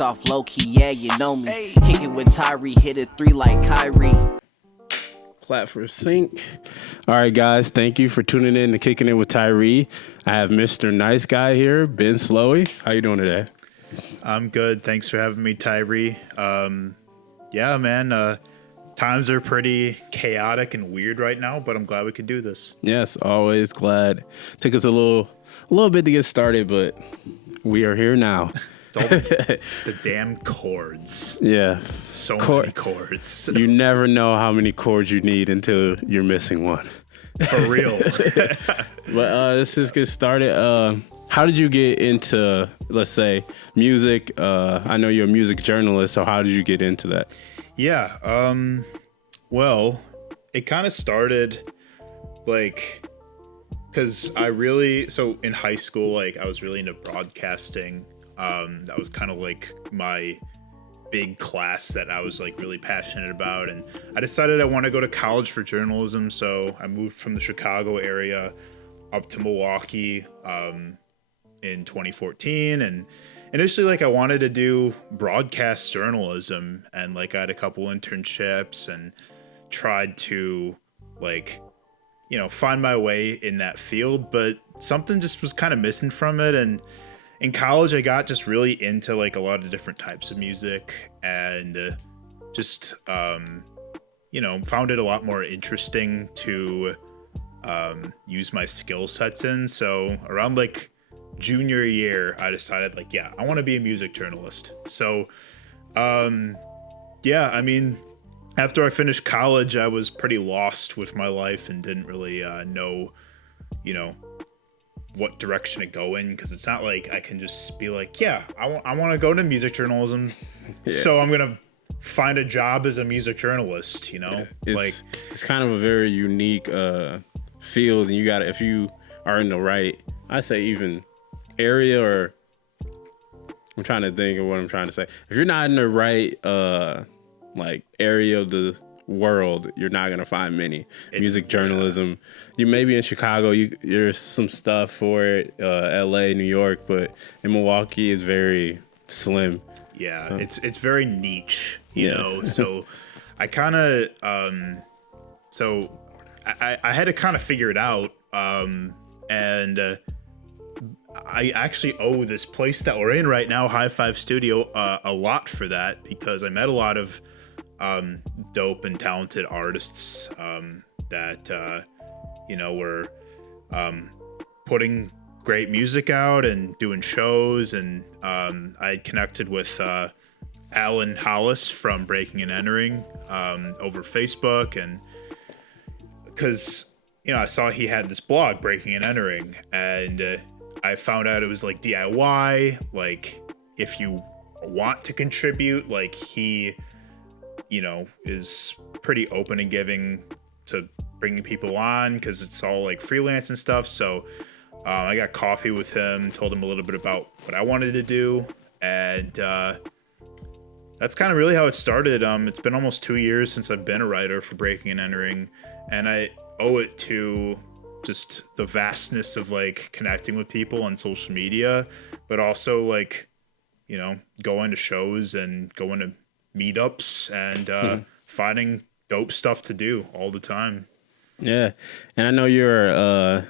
Popped off low key, yeah, you know me. Kickin' with Tyree, hit a 3 like Kyrie. Clap for sync. All right, guys, thank you for tuning in to Kicking It with Tyree. I have Mr. Nice Guy here, Ben Slowey. How you doing today? I'm good. Thanks for having me, Tyree. Yeah, man. Times are pretty chaotic and weird right now, but I'm glad we could do this. Yes, always glad. Took us a little bit to get started, but we are here now. It's the damn chords. Yeah. So many chords. You never know how many chords you need until you're missing one. For real. But let's just get started. How did you get into, let's say, music? I know you're a music journalist, so how did you get into that? Yeah. Well, it kind of started because so in high school, I was really into broadcasting. That was kind of like my big class that I was really passionate about. And I decided I want to go to college for journalism. So I moved from the Chicago area up to Milwaukee in 2014. And initially, I wanted to do broadcast journalism, and I had a couple internships and tried to find my way in that field, but something just was kind of missing from it. And in college, I got just really into a lot of different types of music, and just found it a lot more interesting to use my skill sets in. So around junior year, I decided I want to be a music journalist. So after I finished college, I was pretty lost with my life and didn't really know what direction to go in, because it's not like I can just be I want to go to music journalism. Yeah. So I'm gonna find a job as a music journalist. It's kind of a very unique field, and if you are in the right, I say even area, or I'm trying to think of what I'm trying to say. If you're not in the right area of the world, you're not gonna find many. Music journalism. You may be in Chicago, there's some stuff for it, LA, New York, but in Milwaukee is very slim. Yeah, it's very niche, you know. So I kind of I had to kind of figure it out, and I actually owe this place that we're in right now, High Five Studio, a lot for that, because I met a lot of dope and talented artists that were putting great music out and doing shows. And I connected with Alan Hollis from Breaking and Entering over Facebook, and because I saw he had this blog, Breaking and Entering, and I found out it was DIY. If you want to contribute, he is pretty open and giving to bringing people on, because it's all freelance and stuff. So I got coffee with him, told him a little bit about what I wanted to do, and that's kind of really how it started. It's been almost 2 years since I've been a writer for Breaking and Entering, and I owe it to just the vastness of connecting with people on social media, but also going to shows and going to meetups and finding dope stuff to do all the time. Yeah, and I know you're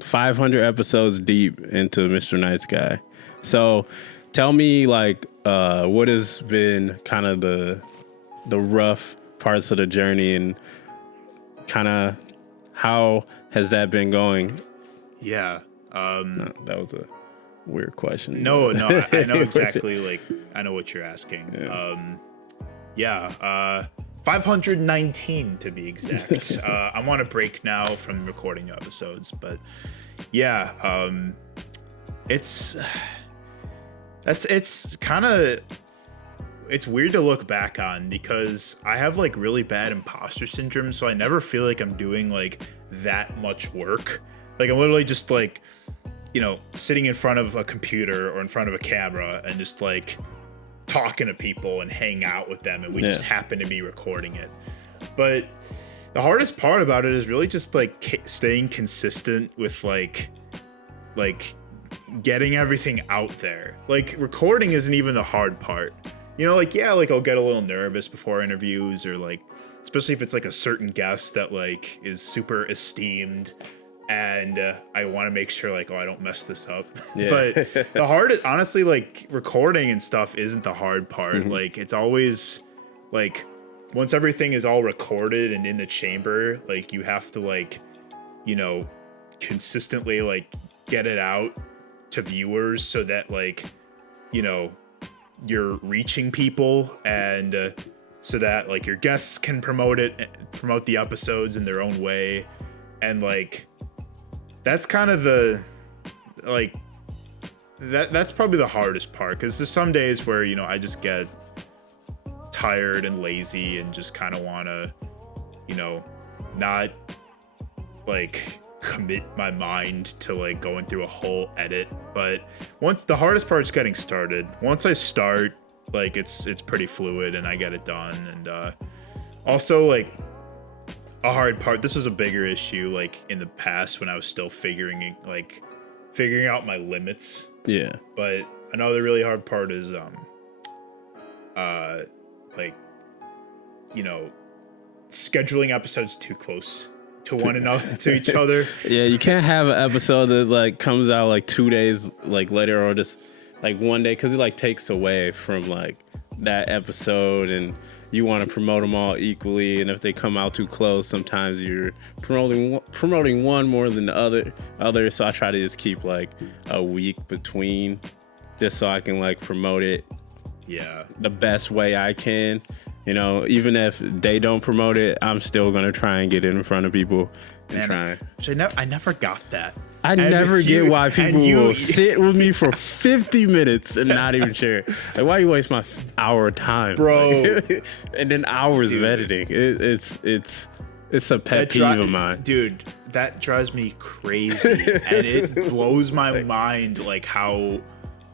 500 episodes deep into Mr. Nice Guy. So tell me what has been kind of the rough parts of the journey, and kind of how has that been going? Yeah. No, that was a weird question. No, I know exactly. I know what you're asking. Yeah. 519 to be exact. I'm on a break now from recording episodes, but yeah, it's kind of, it's weird to look back on, because I have really bad imposter syndrome, so I never feel like I'm doing that much work. I'm literally just sitting in front of a computer or in front of a camera and just talking to people and hang out with them, and we just happen to be recording it. But the hardest part about it is really just staying consistent with getting everything out there. Like, recording isn't even the hard part. You know, like, yeah, like, I'll get a little nervous before interviews, or like, especially if it's like a certain guest that like is super esteemed, and I want to make sure like, oh, I don't mess this up. Yeah. But the hardest, honestly, like, recording and stuff isn't the hard part. Mm-hmm. Like, it's always like, once everything is all recorded and in the chamber, like, you have to like, you know, consistently like get it out to viewers so that like, you know, you're reaching people, and so that like your guests can promote the episodes in their own way. And like, that's kind of the, like, that's probably the hardest part, because there's some days where, you know, I just get tired and lazy and just kind of want to, you know, not like commit my mind to like going through a whole edit. But once, the hardest part is getting started. Once I start, like, it's pretty fluid and I get it done. And also, like, a hard part, this was a bigger issue like in the past when I was still figuring out my limits. Yeah. But another really hard part is like, you know, scheduling episodes too close to one another, to each other. Yeah, you can't have an episode that like comes out like 2 days like later, or just like one day, because it like takes away from like that episode, and you want to promote them all equally. And if they come out too close, sometimes you're promoting one more than the other. So I try to just keep like a week between, just so I can like promote it the best way I can. You know, even if they don't promote it, I'm still gonna try and get it in front of people and try. Which I never got that. I never get why people will sit with me for 50 minutes and not even share it. Like, why you waste my hour of time, bro? Like, and then hours of editing. It's a pet peeve of mine, dude. That drives me crazy, and it blows my mind. Like, how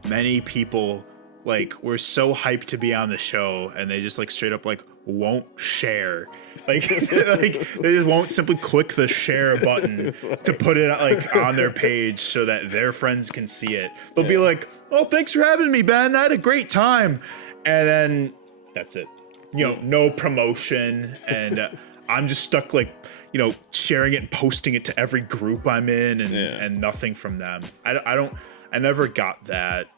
many people like were so hyped to be on the show, and they just like straight up like won't share. Like, like they just won't simply click the share button to put it like on their page so that their friends can see it. They'll be like, "Oh, thanks for having me, Ben. I had a great time," and then that's it. You know, no promotion, and I'm just stuck like, you know, sharing it and posting it to every group I'm in, and nothing from them. I never got that.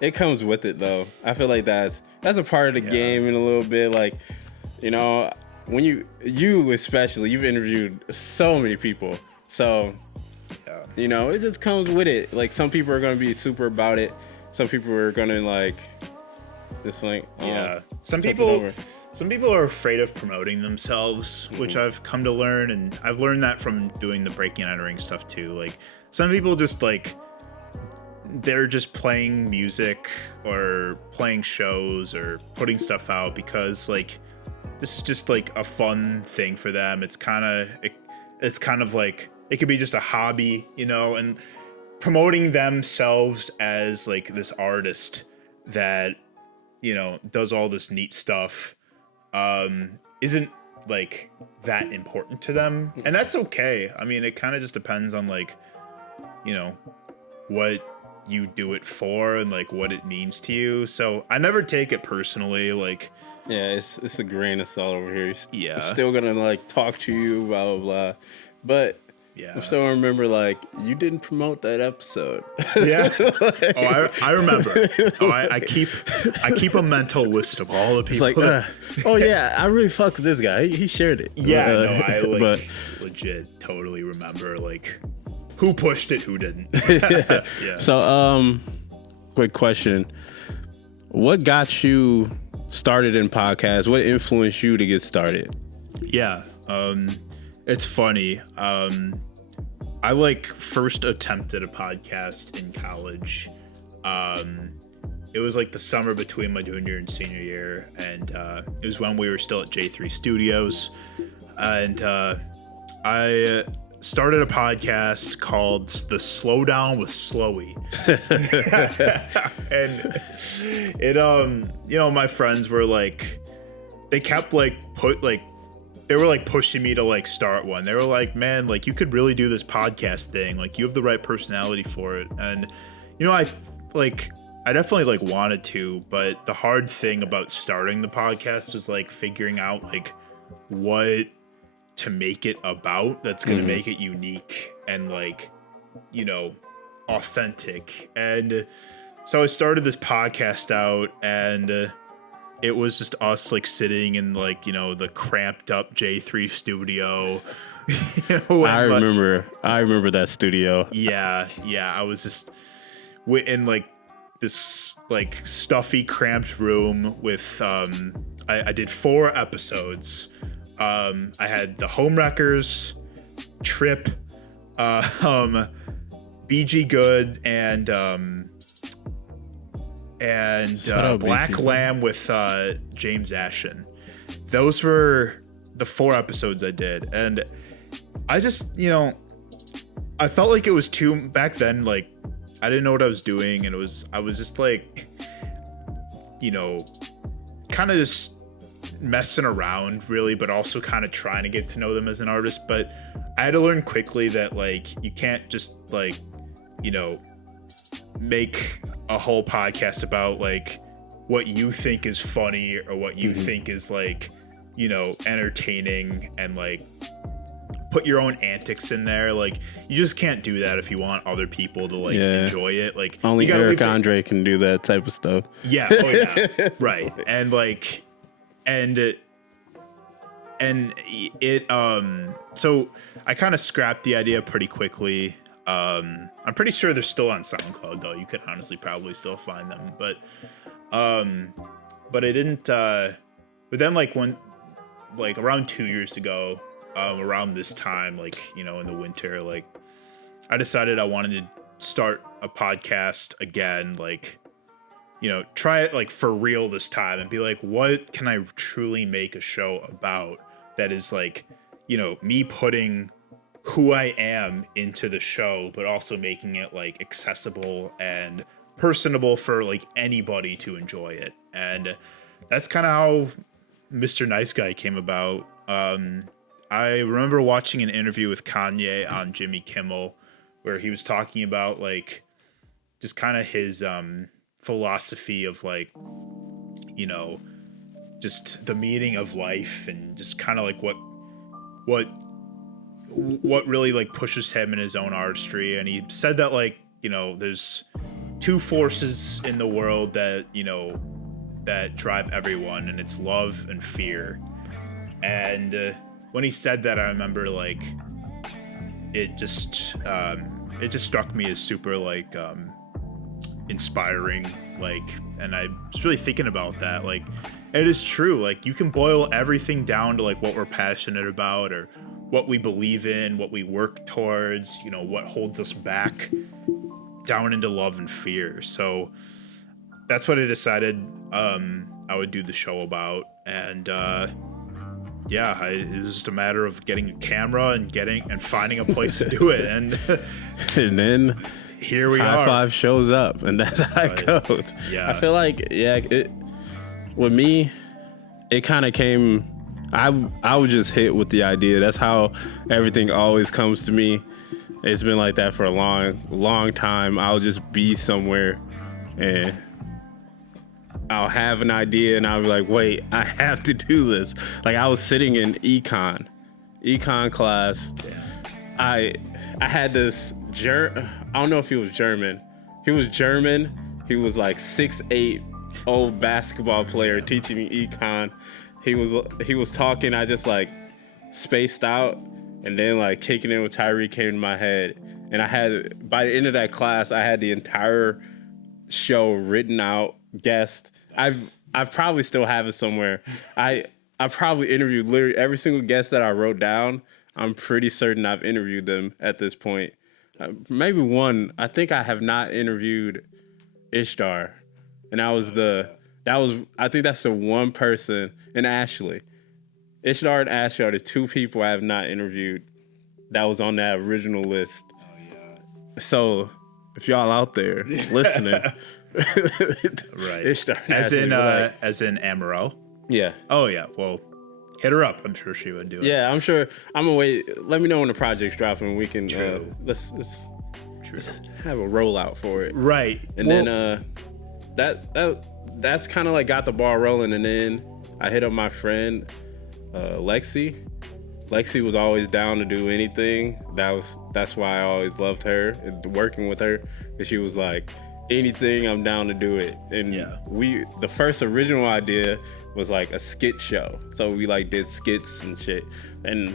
It comes with it though. I feel like that's a part of the game in a little bit. Like, you know, when you especially, you've interviewed so many people, so you know, it just comes with it. Like, some people are gonna be super about it. Some people are gonna like just like Some people are afraid of promoting themselves, which I've come to learn, and I've learned that from doing the breaking and entering stuff too. Like, some people just like, they're just playing music or playing shows or putting stuff out because like this is just like a fun thing for them. It's kind of like, it could be just a hobby, you know, and promoting themselves as like this artist that, you know, does all this neat stuff isn't like that important to them, and that's okay. I mean, it kind of just depends on like, you know, what you do it for and like what it means to you. So I never take it personally. Like, it's a grain of salt over here. You're still gonna like talk to you, blah blah blah, but I'm still remember like, you didn't promote that episode. I remember. I keep a mental list of all the people. It's like, I really fuck with this guy. He shared it. I like legit totally remember like who pushed it, who didn't. So, quick question: what got you started in podcasts? What influenced you to get started? It's funny. I like first attempted a podcast in college. It was like the summer between my junior and senior year, and it was when we were still at J3 Studios, and I started a podcast called The Slowdown with Slowey. And it you know, my friends were like, they kept like they were like pushing me to like start one. They were like, man, like you could really do this podcast thing. Like you have the right personality for it. And you know, I definitely like wanted to, but the hard thing about starting the podcast was like figuring out like what to make it about that's going to make it unique and like, you know, authentic. And so I started this podcast out, and it was just us like sitting in like, you know, the cramped up J3 studio. You know, I remember that studio. Yeah. I was just in like this like stuffy cramped room with I did 4 episodes. I had the Homewreckers, Trip, BG Good, and Black BG. Lamb with James Ashen. Those were the 4 episodes I did, and I just, you know, I felt like it was too back then. Like I didn't know what I was doing, and I was just like, you know, kind of just messing around really, but also kind of trying to get to know them as an artist. But I had to learn quickly that like you can't just like, you know, make a whole podcast about like what you think is funny or what you think is like, you know, entertaining, and like put your own antics in there. Like you just can't do that if you want other people to like enjoy it. Like only you gotta Eric Andre can do that type of stuff. Yeah. Oh yeah. Right. And like, and it so I kind of scrapped the idea pretty quickly. I'm pretty sure they're still on SoundCloud though. You could honestly probably still find them, but I didn't but then like around 2 years ago, around this time, like, you know, in the winter, like I decided I wanted to start a podcast again, like, you know, try it like for real this time and be like, what can I truly make a show about that is like, you know, me putting who I am into the show, but also making it like accessible and personable for like anybody to enjoy it. And that's kind of how Mr. Nice Guy came about. I remember watching an interview with Kanye on Jimmy Kimmel where he was talking about like just kind of his philosophy of like, you know, just the meaning of life, and just kind of like what really like pushes him in his own artistry. And he said that like, you know, there's 2 forces in the world that, you know, that drive everyone, and it's love and fear. And when he said that, I remember like it just struck me as super like inspiring, like, and I was really thinking about that. Like it is true, like you can boil everything down to like what we're passionate about or what we believe in, what we work towards, you know, what holds us back, down into love and fear. So that's what I decided I would do the show about. And yeah, it was just a matter of getting a camera and finding a place to do it. And And then here we High are. Five shows up, and that's how it goes. Yeah. I feel like, with me, it kind of came, I was just hit with the idea. That's how everything always comes to me. It's been like that for a long time. I'll just be somewhere and I'll have an idea and I'll be like, wait, I have to do this. Like I was sitting in econ class. I had this I don't know if he was German. He was German. He was like 6'8", old basketball player teaching me econ. He was talking. I just like spaced out, and then like Kicking It with Tyree came to my head. And I had, by the end of that class, I had the entire show written out, guessed. I probably still have it somewhere. I probably interviewed literally every single guest that I wrote down. I'm pretty certain I've interviewed them at this point. Maybe one. I think I have not interviewed Ishtar, and I think that's the one person, and Ashley. Ishtar and Ashley are the 2 people I have not interviewed that was on that original list. Oh yeah. So if y'all out there listening, right? Ishtar and As Ashley, in Amaral. Yeah. Oh yeah. Well, Hit her up. I'm sure she would do it. Yeah, I'm sure. I'm gonna wait. Let me know when the project's dropping. We can let's have a rollout for it. Right. And then that's kind of like got the ball rolling. And then I hit up my friend Lexi. Lexi was always down to do anything. That's why I always loved her and working with her. And she was like, anything, I'm down to do it. And the first original idea was like a skit show. So we like did skits and shit. And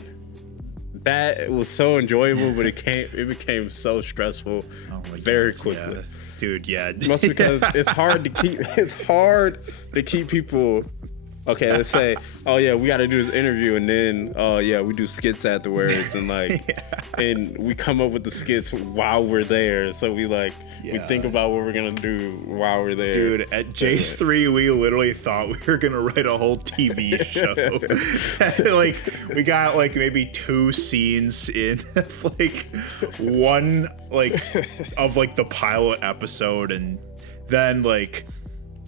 that was so enjoyable, but it became so stressful very quickly. Yeah. Dude, yeah. Most because it's hard to keep people. Okay, let's say, oh yeah, we got to do this interview, and then, oh yeah, we do skits afterwards, and like, and we come up with the skits while we're there. So we we think about what we're gonna do while we're there. Dude, at J3, we literally thought we were gonna write a whole TV show. Like, we got like maybe 2 scenes in, like one of like the pilot episode, and then like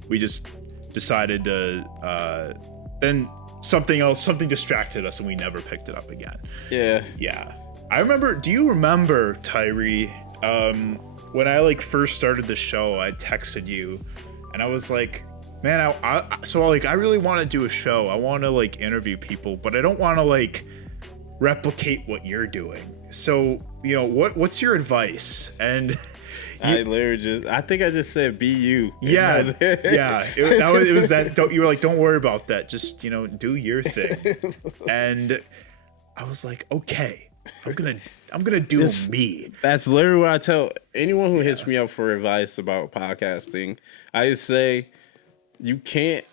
we just decided to then something distracted us and we never picked it up again. Yeah, I remember. Do you remember, Tyree, when I like first started the show? I texted you and I was like, man, I really want to do a show. I want to like interview people, but I don't want to like replicate what you're doing. So, you know, what's your advice? And I think I just said be you. Yeah, yeah. It was that. You were like, don't worry about that. Just, you know, do your thing. And I was like, okay, I'm gonna do me. That's literally what I tell anyone who hits me up for advice about podcasting. I just say, you can't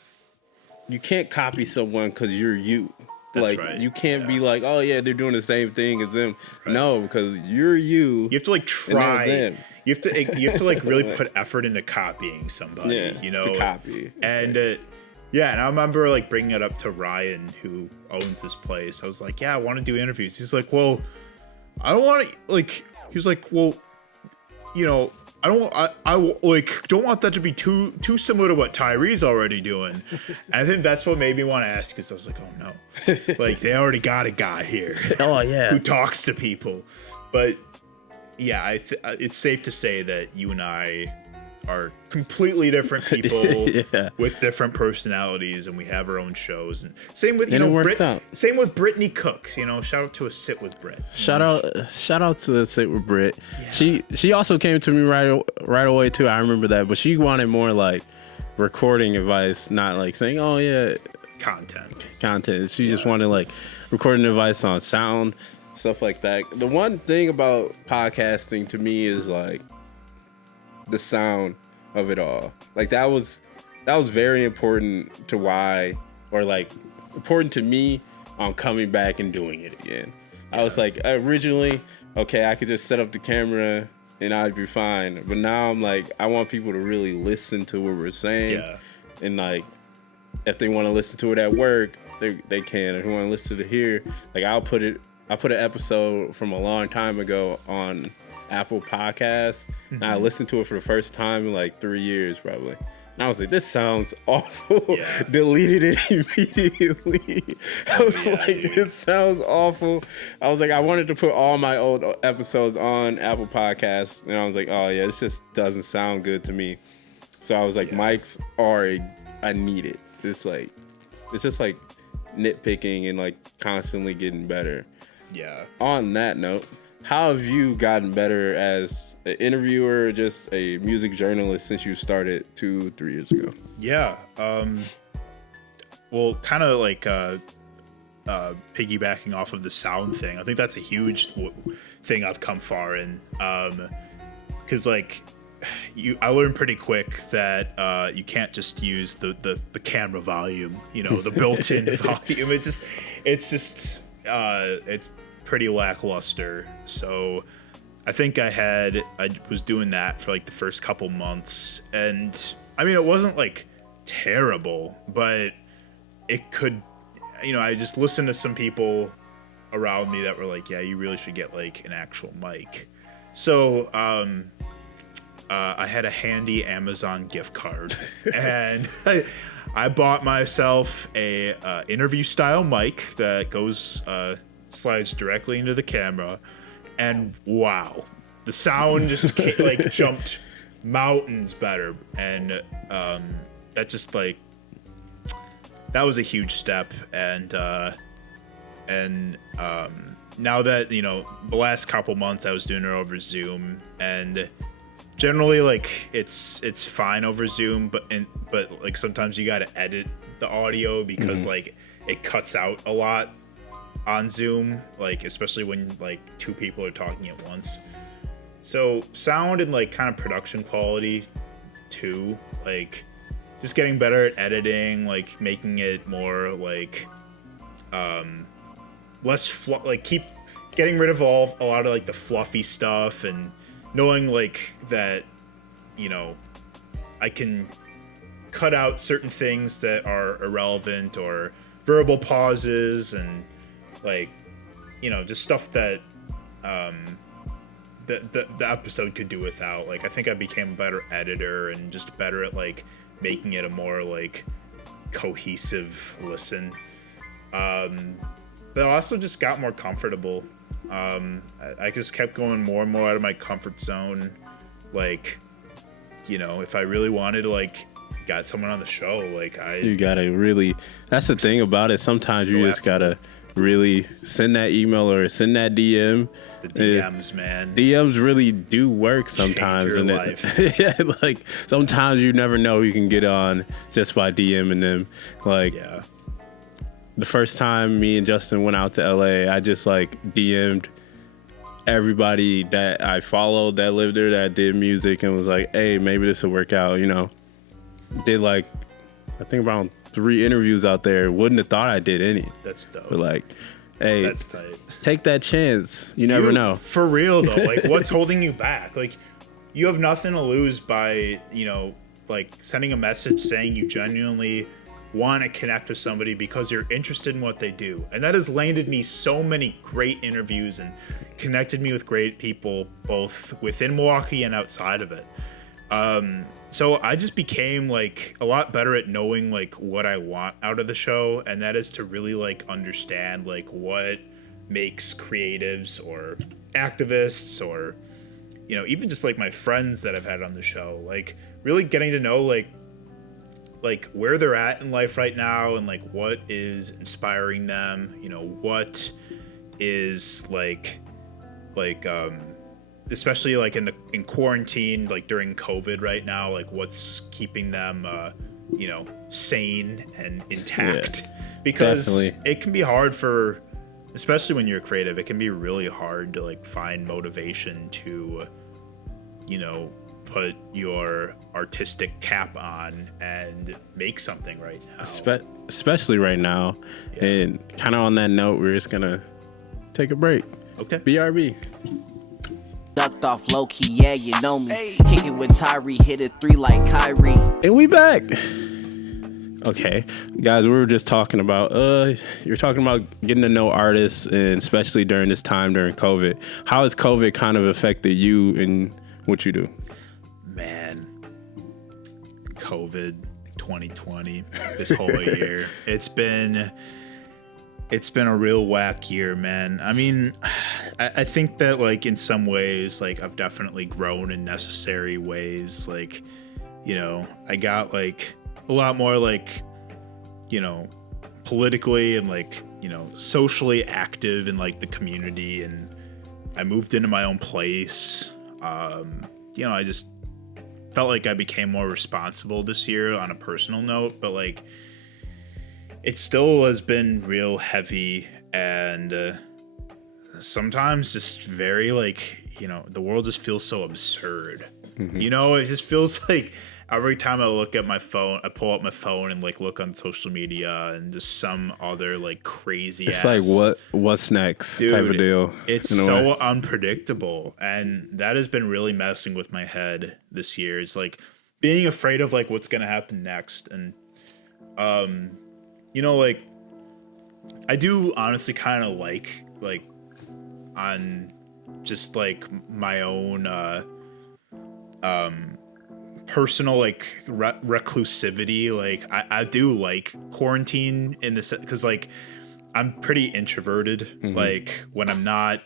copy someone because you're you. That's like right. You can't be like, oh yeah, they're doing the same thing as them. Right. No, because you're you. You have to like try. You have to like really put effort into copying somebody. You know, to copy. And and I remember like bringing it up to Ryan, who owns this place. I was like, yeah, I want to do interviews. He's like, well, I don't want to like. He was like, well, you know, I like don't want that to be too similar to what Tyree's already doing. And I think that's what made me want to ask, because I was like, oh no, like they already got a guy here. Oh yeah, who talks to people. But yeah, it's safe to say that you and I are completely different people with different personalities, and we have our own shows. And same with same with Brittany Cooks. You know, shout out to a Sit with Brit. Shout out to the Sit with Brit. Yeah. She also came to me right away too. I remember that, but she wanted more like recording advice, not like saying, oh yeah, content. She just wanted like recording advice on sound, stuff like that. The one thing about podcasting to me is like the sound of it all. Like that was very important to why, or like important to me on coming back and doing it again. I was like, originally, okay, I could just set up the camera and I'd be fine. But now I'm like, I want people to really listen to what we're saying. Yeah. And like, if they want to listen to it at work, they can. If they want to listen to it here, like I put an episode from a long time ago on Apple Podcasts, and I listened to it for the first time in like 3 years probably. And I was like, this sounds awful. Yeah. Deleted it immediately. I was like, it sounds awful. I was like, I wanted to put all my old episodes on Apple Podcasts, and I was like, oh yeah, it just doesn't sound good to me. So I was like, mics are I need it. It's just like nitpicking and like constantly getting better. Yeah. On that note, how have you gotten better as an interviewer, just a music journalist, since you started 2-3 years ago? Yeah. Well, kind of like piggybacking off of the sound thing. I think that's a huge thing I've come far in. Because like I learned pretty quick that you can't just use the camera volume, you know, the built-in volume. It's pretty lackluster. So I think I was doing that for like the first couple months, and I mean, it wasn't like terrible, but it could, you know, I just listened to some people around me that were like, yeah, you really should get like an actual mic. So I had a handy Amazon gift card, and I bought myself a interview style mic that goes slides directly into the camera, and wow, the sound just like jumped mountains better, and that just like that was a huge step, and now that the last couple months I was doing it over Zoom, and generally like it's fine over Zoom, but like sometimes you gotta edit the audio because like it cuts out a lot on Zoom, like especially when like two people are talking at once. So sound and like kind of production quality too, like just getting better at editing, like making it more like less like keep getting rid of a lot of like the fluffy stuff, and knowing like that I can cut out certain things that are irrelevant, or verbal pauses, and like just stuff that the episode could do without. Like I think I became a better editor and just better at like making it a more like cohesive listen. But I also just got more comfortable. I just kept going more and more out of my comfort zone. Like, if I really wanted to like got someone on the show, like you gotta really, that's the thing about it. Sometimes you just gotta really send that email or send that DM. The DMs, man. DMs really do work sometimes. Change your life. Yeah, like sometimes you never know who you can get on just by DMing them. Like, yeah. The first time me and Justin went out to LA, I just like DM'd everybody that I followed that lived there that did music, and was like, hey, maybe this will work out, Did like, I think around 3 interviews out there. Wouldn't have thought I did any. That's dope. But like, hey, that's tight. Take that chance. You never know. For real though, like what's holding you back? Like you have nothing to lose by, like sending a message saying you genuinely want to connect with somebody because you're interested in what they do. And that has landed me so many great interviews and connected me with great people, both within Milwaukee and outside of it. So I just became like a lot better at knowing like what I want out of the show. And that is to really like understand like what makes creatives or activists, or, even just like my friends that I've had on the show, like really getting to know like where they're at in life right now, and like what is inspiring them, what is like especially like in quarantine, like during COVID right now, like what's keeping them sane and intact. Because definitely. It can be hard for, especially when you're creative, it can be really hard to like find motivation to put your artistic cap on and make something right now. Especially right now. Yeah. And kind of on that note, we're just gonna take a break. Okay. BRB. Ducked off low key, yeah, you know me. Hey. Kick it with Tyree, hit it 3 like Kyrie. And we back. Okay, guys, we were just talking about you're talking about getting to know artists, and especially during this time during COVID. How has COVID kind of affected you and what you do? Man, COVID 2020, this whole year, it's been a real whack year, man. I mean, I think that like in some ways, like I've definitely grown in necessary ways. Like, I got like a lot more like, politically and like, socially active in like the community, and I moved into my own place. I just felt like I became more responsible this year on a personal note, but like it still has been real heavy, and sometimes just very like, the world just feels so absurd. Mm-hmm. It just feels like every time I look at my phone, I pull up my phone and like look on social media, and just some other like crazy it's like what's next, dude, type of deal. It's so unpredictable, and that has been really messing with my head this year. It's like being afraid of like what's gonna happen next, and like I do honestly kind of like on just like my own personal like reclusivity. Like I do like quarantine in this because like I'm pretty introverted. Like when I'm not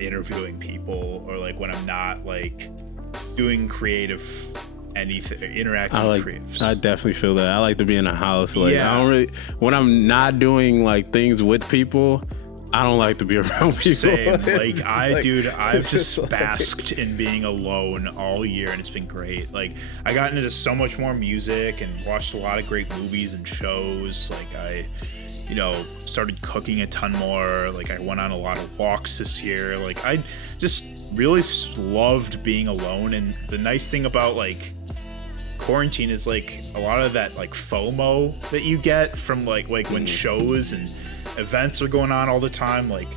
interviewing people or like when I'm not like doing creative anything, interacting with creatives. I definitely feel that. I like to be in a house. Like Yeah. I don't really, when I'm not doing like things with people, I don't like to be around people. Same. Like I've just basked in being alone all year and it's been great. Like I got into so much more music and watched a lot of great movies and shows. Like I, started cooking a ton more. Like I went on a lot of walks this year. Like I just really loved being alone. And the nice thing about like quarantine is like a lot of that like FOMO that you get from like when shows and events are going on all the time, like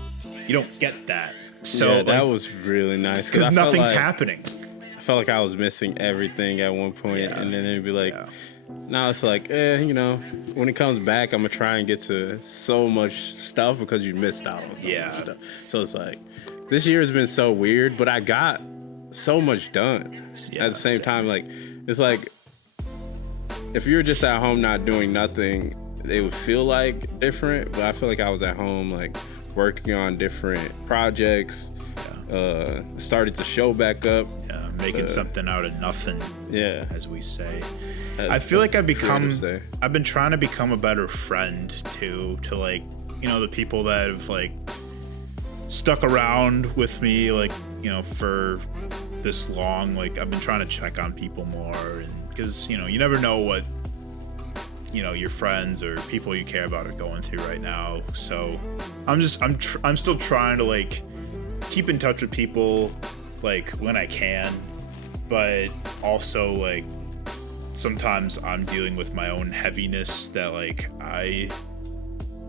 you don't get that. So yeah, that was really nice because nothing's happening. I felt like I was missing everything at one point, and then it'd be like, now it's like, when it comes back, I'm gonna try and get to so much stuff because you missed out on so much stuff. So it's like, this year has been so weird, but I got so much done. At the same time, like, it's like, if you're just at home not doing nothing, it would feel like different, but I feel like I was at home, like, working on different projects, started the show back up. Yeah, making something out of nothing, as we say. I feel like I've been trying to become a better friend, too, to, like, the people that have, like, stuck around with me, like, for this long. Like, I've been trying to check on people more, and because, you never know what your friends or people you care about are going through right now. So I'm still trying to like keep in touch with people like when I can, but also like sometimes I'm dealing with my own heaviness that like I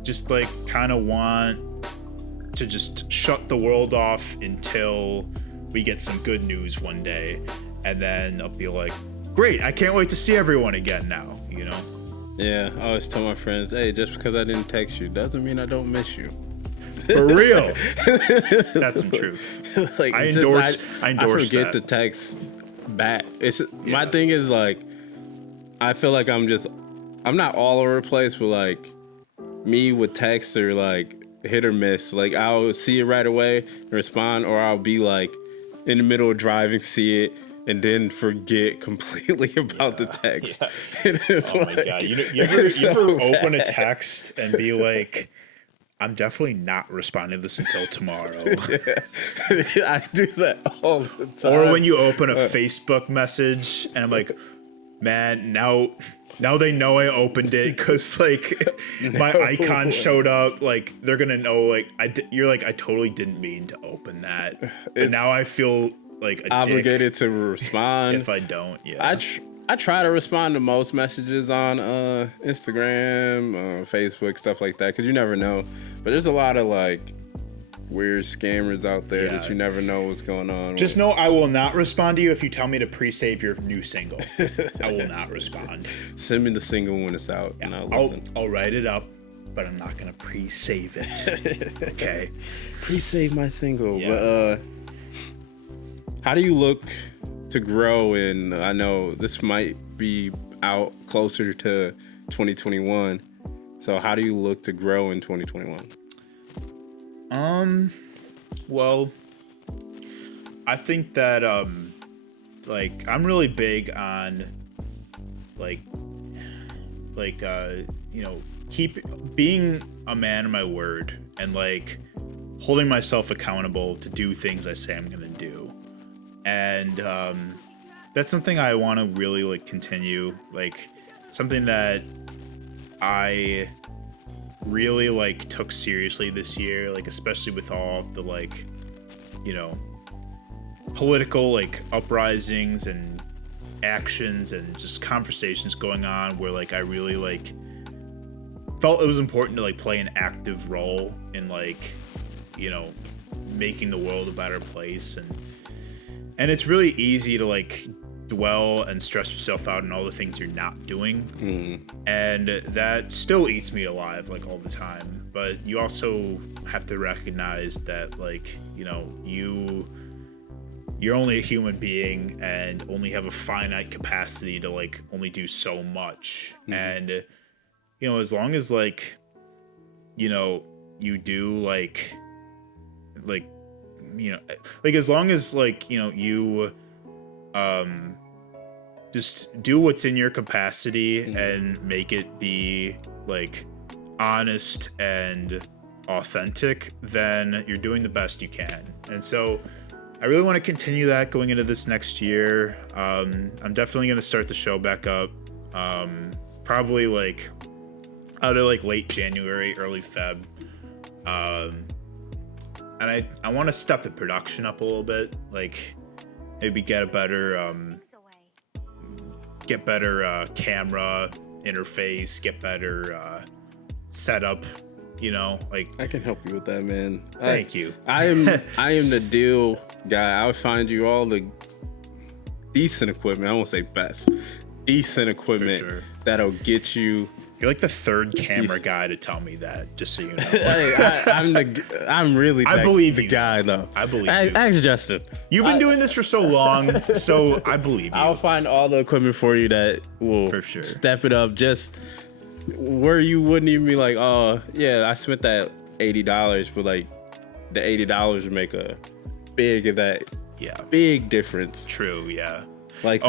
just like kind of want to just shut the world off until we get some good news one day, and then I'll be like, great, I can't wait to see everyone again now, Yeah, I always tell my friends, hey, just because I didn't text you doesn't mean I don't miss you. For real. That's some truth. Like, I endorse I forget that. to text back. My thing is like, I feel like I'm not all over the place, but like me with text or like hit or miss. Like I'll see it right away and respond, or I'll be like in the middle of driving, see it, and then forget completely about the text. Oh my God. You ever open a text and be like, I'm definitely not responding to this until tomorrow. I do that all the time. Or when you open a Facebook message and I'm like, man, now they know I opened it because like my icon showed up. Like they're gonna know. Like you're like, I totally didn't mean to open that, but now I feel like a obligated dick to respond if I don't. I try to respond to most messages on Instagram, Facebook, stuff like that, because you never know. But there's a lot of like weird scammers out there that you never know what's going on. Just know I will not respond to you if you tell me to pre-save your new single. I will not respond. Send me the single when it's out, and I'll listen. I'll write it up, but I'm not gonna pre-save it. Okay. Pre-save my single. Yeah. But how do you look to grow in? I know this might be out closer to 2021. So how do you look to grow in 2021? Well, I think that like I'm really big on keep being a man of my word and like holding myself accountable to do things I say I'm gonna do. And that's something I want to really like continue, like something that I really like took seriously this year, like especially with all of the like political like uprisings and actions and just conversations going on, where like I really like felt it was important to like play an active role in like making the world a better place. And it's really easy to like dwell and stress yourself out in all the things you're not doing. And that still eats me alive like all the time. But you also have to recognize that like, you you're only a human being and only have a finite capacity to like only do so much. And as long as like you do like as long as like you just do what's in your capacity and make it be like honest and authentic, then you're doing the best you can. And so I really want to continue that going into this next year. I'm definitely going to start the show back up, probably like either like late January, early Feb. And I want to step the production up a little bit, like maybe get a better camera interface, get better setup, like. I can help you with that, man. Thank you. I am the deal guy. I'll find you all the decent equipment. I won't say best, decent equipment that'll get you. You're like the third camera guy to tell me that, just so you know. Hey, I'm really I believe the you. guy though. I believe you. Ask Justin. You've been doing this for so long, so I believe you. I'll find all the equipment for you that will For sure. step it up just where you wouldn't even be like, oh yeah, I spent that $80, but like the $80 would make a big difference. True, yeah. Like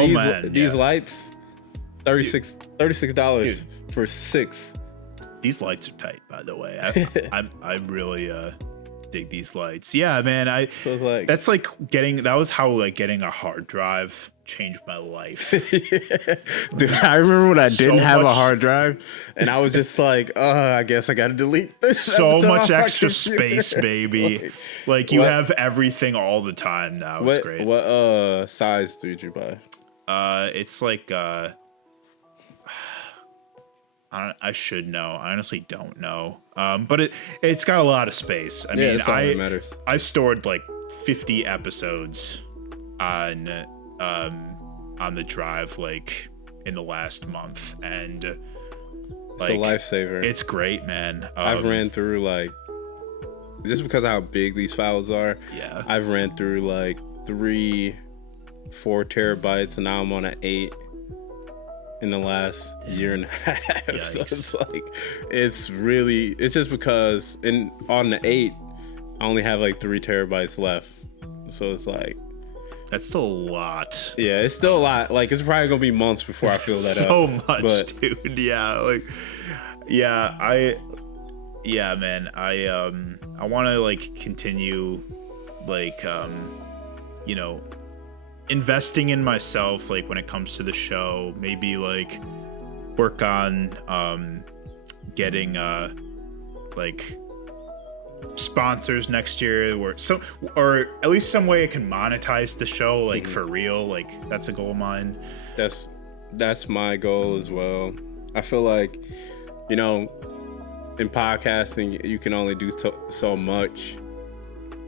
these lights, $36 for 6. These lights are tight, by the way. I really dig these lights. Yeah, man. So it's like, that was how like getting a hard drive changed my life. dude, I remember when I didn't have a much- hard drive, and I was just like, I guess I got to delete this. So episode much on my extra computer. space, baby. Like you have everything all the time now. It's great. What size did you buy? It's like I should know. I honestly don't know. But it's got a lot of space. I mean, that's all that matters. I stored like 50 episodes on the drive like in the last month, and It's a lifesaver. It's great, man. I've ran through like, just because of how big these files are. Yeah. I've ran through like 3-4 terabytes, and now I'm on an 8 in the last year and a half. So it's like, it's just because on the 8, I only have like 3 terabytes left. So it's like, that's still a lot. yeah, it's still a lot. Like, it's probably gonna be months before I fill that So up. much, dude. Yeah, man. I want to like continue, like, investing in myself, like when it comes to the show. Maybe like work on getting like sponsors next year, or at least some way I can monetize the show, like for real. Like that's a goal of mine. That's my goal as well. I feel like, in podcasting, you can only do so much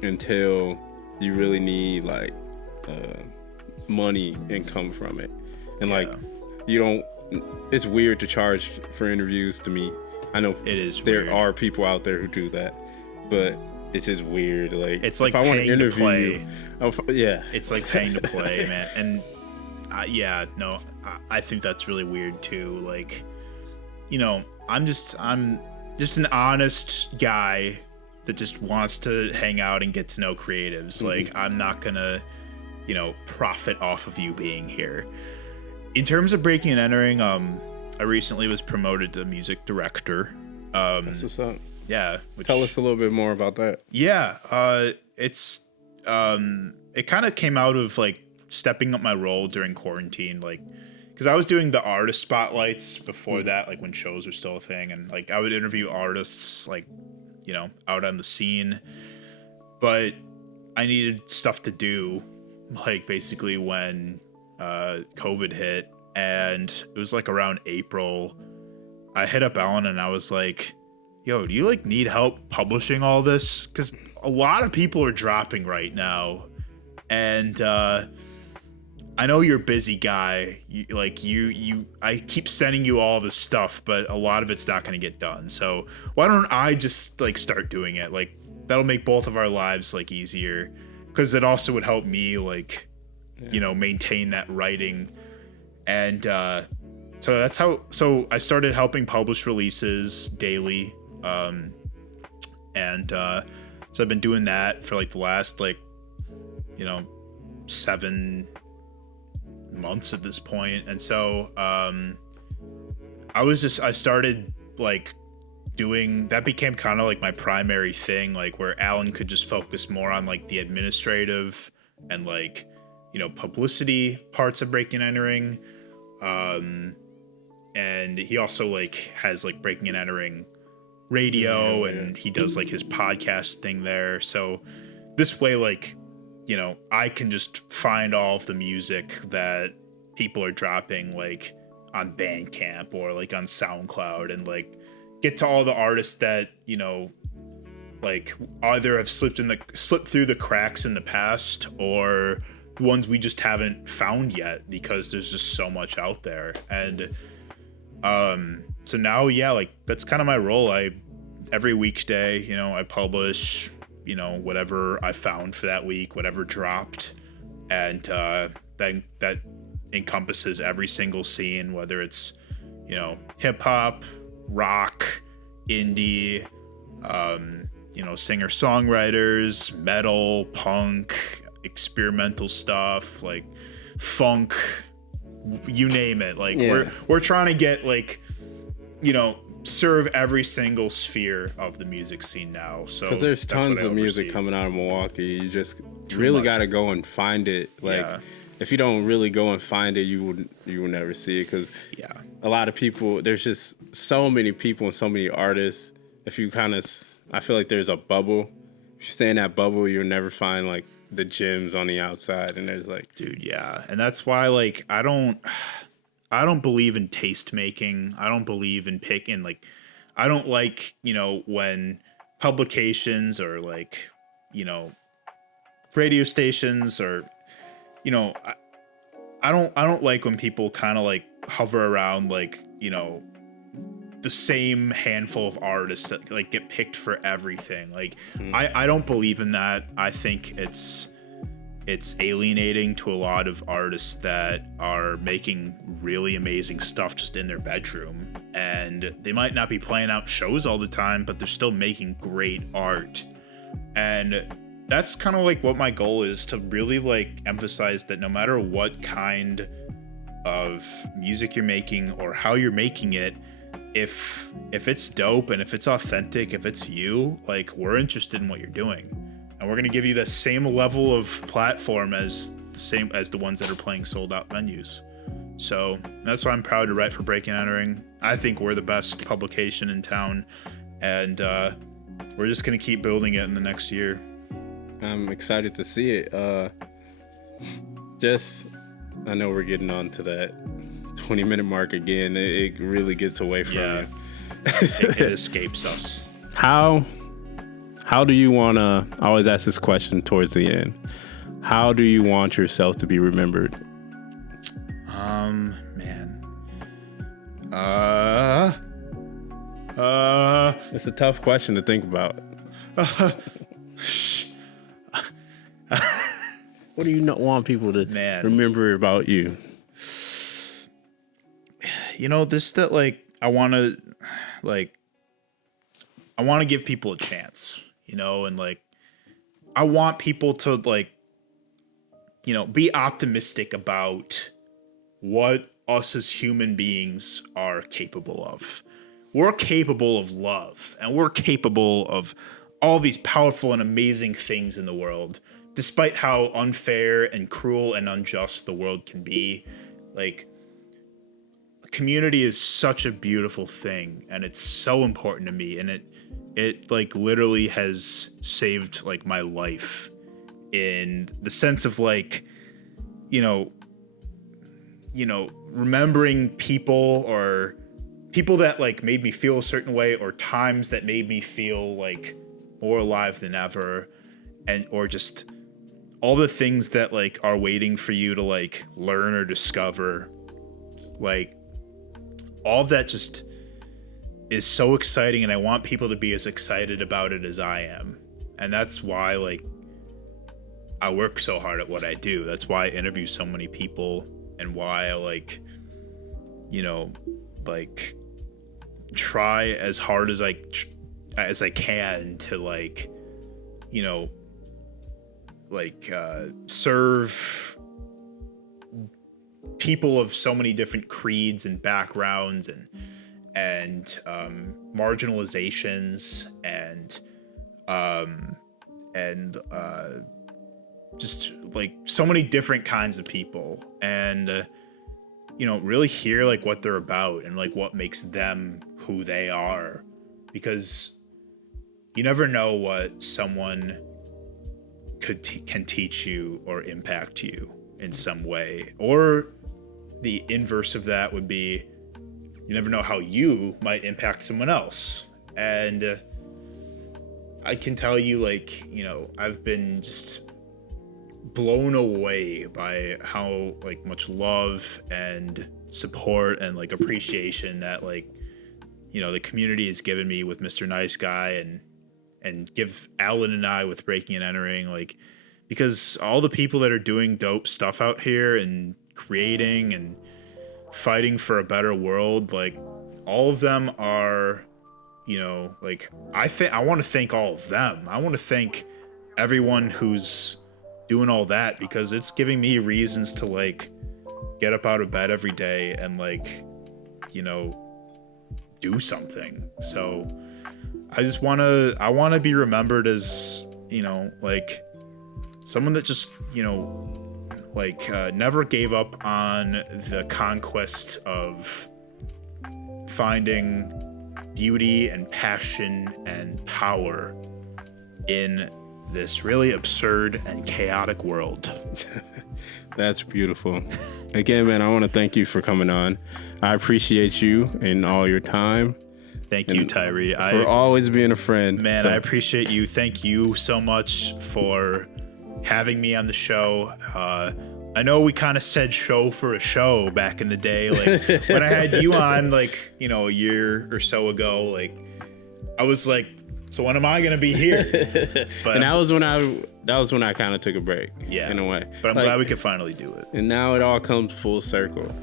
until you really need like money income from it. And like, it's weird to charge for interviews to me. I know it is there weird. are people out there who do that, but it's just weird. Like, it's like if I want to interview you, it's like paying to play, man. And I think that's really weird too. Like, I'm just an honest guy that just wants to hang out and get to know creatives. Mm-hmm. Like, I'm not gonna profit off of you being here. In terms of breaking and entering, I recently was promoted to music director. That's what's up. Yeah. Tell us a little bit more about that. Yeah. It kind of came out of like stepping up my role during quarantine, like, because I was doing the artist spotlights before that, like when shows were still a thing, and like I would interview artists, like, out on the scene, but I needed stuff to do, like basically when COVID hit, and it was like around April. I hit up Ellen and I was like, yo, do you like need help publishing all this? Because a lot of people are dropping right now, and I know you're a busy guy. I keep sending you all this stuff, but a lot of it's not going to get done. So why don't I just like start doing it? Like, that'll make both of our lives like easier. because it also would help me like, you know, maintain that writing. And so that's how, so I started helping publish releases daily. So I've been doing that for like the last, like, you know, 7 months at this point. And so I started like doing that, became kind of like my primary thing, like where Alan could just focus more on like the administrative and like, you know, publicity parts of Breaking and Entering. And he also like has like Breaking and Entering radio, and he does like his podcast thing there. So this way, like, you know, I can just find all of the music that people are dropping like on Bandcamp or like on SoundCloud, and like get to all the artists that, you know, like either have slipped through the cracks in the past, or the ones we just haven't found yet, because there's just so much out there. And so now, yeah, like that's kind of my role. Every weekday, you know, I publish, you know, whatever I found for that week, whatever dropped, and that encompasses every single scene, whether it's, you know, hip hop, rock, indie, you know, singer songwriters, metal, punk, experimental stuff, like funk, you name it. Like we're trying to get like, you know, serve every single sphere of the music scene now. So because there's tons of music coming out of Milwaukee, you just really got to go and find it. Like if you don't really go and find it, you will never see it, because a lot of people, there's just so many people and so many artists. If you kind of, I feel like there's a bubble. If you stay in that bubble, you'll never find like the gems on the outside. And there's like, dude, yeah. And that's why, like, I don't believe in taste making. I don't believe in picking, like, I don't like, you know, when publications or like, you know, radio stations or, you know, I don't like when people kind of like hover around like, you know, the same handful of artists that like get picked for everything. Like I don't believe in that. I think it's alienating to a lot of artists that are making really amazing stuff just in their bedroom, and they might not be playing out shows all the time, but they're still making great art. And that's kind of like what my goal is, to really like emphasize that no matter what kind of music you're making or how you're making it, if it's dope and if it's authentic, if it's you, like, we're interested in what you're doing, and we're going to give you the same level of platform as the ones that are playing sold out venues. So that's why I'm proud to write for Breaking and Entering. I think we're the best publication in town, and we're just going to keep building it in the next year. I'm excited to see it. I know we're getting on to that 20-minute mark again. It really gets away from you. It escapes us. How do you want to, I always ask this question towards the end, how do you want yourself to be remembered? Man. It's a tough question to think about. What do you not want people to remember about you? You know, I want to give people a chance, you know, and like, I want people to like, you know, be optimistic about what us as human beings are capable of. We're capable of love, and we're capable of all these powerful and amazing things in the world, despite how unfair and cruel and unjust the world can be. Like, community is such a beautiful thing, and it's so important to me, and it like literally has saved like my life, in the sense of like, you know, remembering people, or people that like made me feel a certain way, or times that made me feel like more alive than ever, and or just all the things that like are waiting for you to like learn or discover. Like, all of that just is so exciting, and I want people to be as excited about it as I am. And that's why, like, I work so hard at what I do. That's why I interview so many people, and why I like, try as hard as I can to serve people of so many different creeds and backgrounds and marginalizations and just like so many different kinds of people, and really hear like what they're about and like what makes them who they are, because you never know what someone can teach you or impact you in some way. Or the inverse of that would be, you never know how you might impact someone else. And I can tell you, I've been just blown away by how much love and support and appreciation that the community has given me with Mr. Nice Guy, and give Alan and I with Breaking and Entering, because all the people that are doing dope stuff out here and creating and fighting for a better world, all of them are, I want to thank all of them. I want to thank everyone who's doing all that, because it's giving me reasons to get up out of bed every day and do something. So I want to be remembered as, someone that just, never gave up on the conquest of finding beauty and passion and power in this really absurd and chaotic world. That's beautiful. Again, man, I want to thank you for coming on. I appreciate you and all your time. Thank you, Tyree. For always being a friend. Man, I appreciate you. Thank you so much for having me on the show. I know we kind of said show for a show back in the day. When I had you on, a year or so ago, I was like, so when am I gonna be here? But and that was when I kind of took a break. Yeah, in a way. But I'm glad we could finally do it. And now it all comes full circle.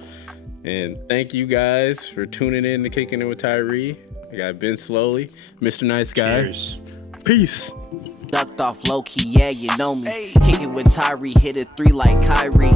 And thank you guys for tuning in to Kickin' It with Tyree. I got Ben Slowey, Mr. Nice Guy. Cheers. Peace. Ducked off low key, yeah, you know me. Kick it with Tyree, hit it 3 like Kyrie.